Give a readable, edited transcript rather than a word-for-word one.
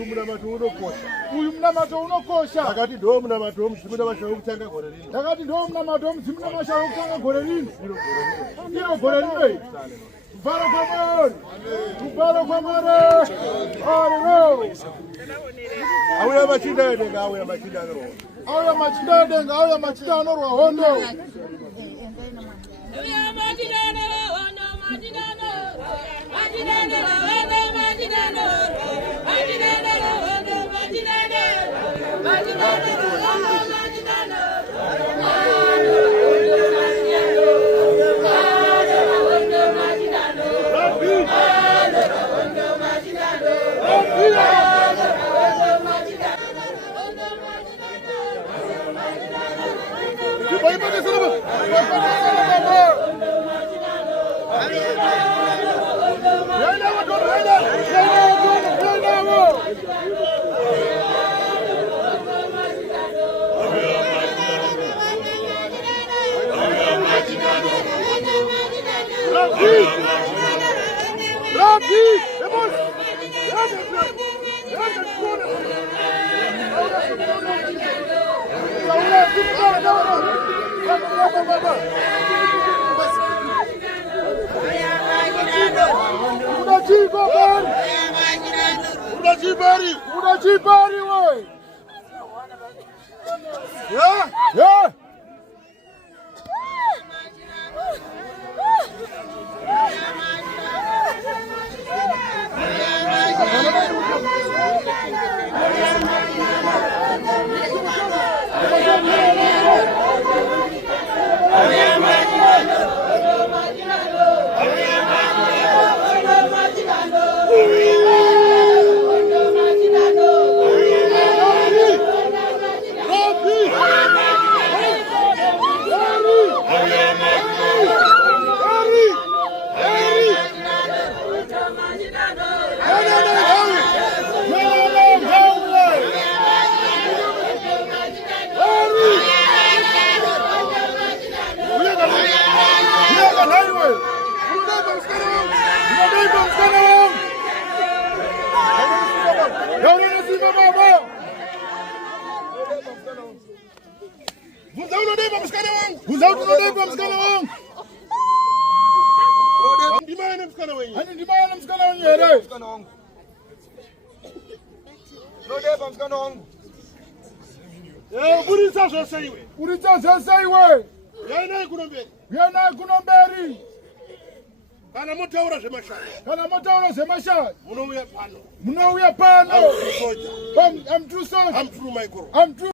Uyu mnamato unokosha. Takati ndo mnamato mzimuna mashauri kutanga gore lino. Takati ndo mnamato mzimuna mashauri kutanga gore lino. Ndilo gore lino. Tubalo kwa Mwari. Tubalo kwa Mwari. Haleluya. Auya machinda denga auya machinda ro. Auya machinda denga auya machinda ro hondo. Auya machinda ro hondo machinda ro. Machinda ro hondo machinda ro. Machinda ro hondo machinda ro. Machinda ro hondo machinda ro. Unajibari wewe. Yeah. Kana motaura zemasha. Munouya pano. I'm true soldier. I'm true Michael. I'm true